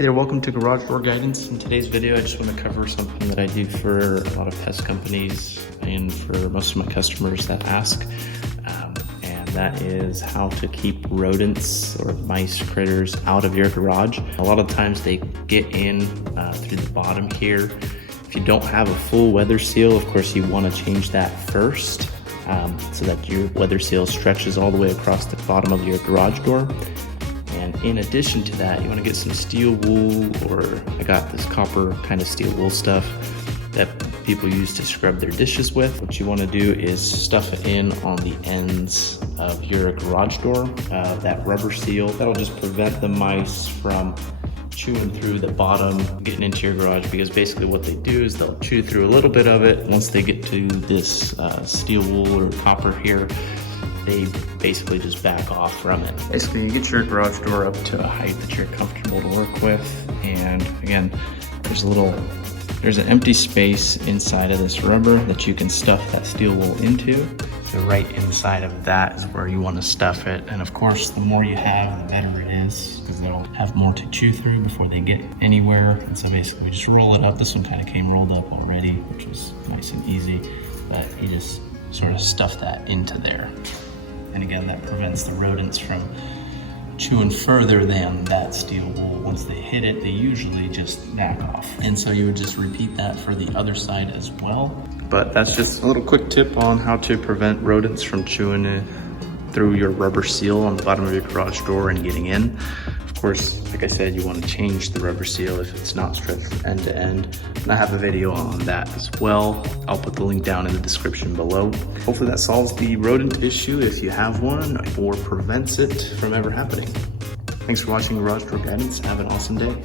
Hey there, welcome to Garage Door Guidance. In today's video, I just want to cover something that I do for a lot of pest companies and for most of my customers that ask, and that is how to keep rodents or mice, critters out of your garage. A lot of times they get in through the bottom here. If you don't have a full weather seal, of course you want to change that first so that your weather seal stretches all the way across the bottom of your garage door. And in addition to that, you want to get some steel wool, or I got this copper kind of steel wool stuff that people use to scrub their dishes with. What you want to do is stuff it in on the ends of your garage door, that rubber seal. That'll just prevent the mice from chewing through the bottom, getting into your garage, because basically what they do is they'll chew through a little bit of it. Once they get to this steel wool or copper here, they basically just back off from it. Basically, you get your garage door up to a height that you're comfortable to work with. And again, there's an empty space inside of this rubber that you can stuff that steel wool into. So right inside of that is where you want to stuff it. And of course, the more you have, the better it is, because they'll have more to chew through before they get anywhere. And so basically we just roll it up. This one kind of came rolled up already, which was nice and easy, but you just sort of stuff that into there. And again, that prevents the rodents from chewing further than that steel wool. Once they hit it, they usually just back off. And so you would just repeat that for the other side as well. But that's just a little quick tip on how to prevent rodents from chewing through your rubber seal on the bottom of your garage door and getting in. Of course, like I said, you want to change the rubber seal if it's not stretched from end to end. And I have a video on that as well. I'll put the link down in the description below. Hopefully that solves the rodent issue if you have one, or prevents it from ever happening. Thanks for watching Garage Door Guidance. Have an awesome day.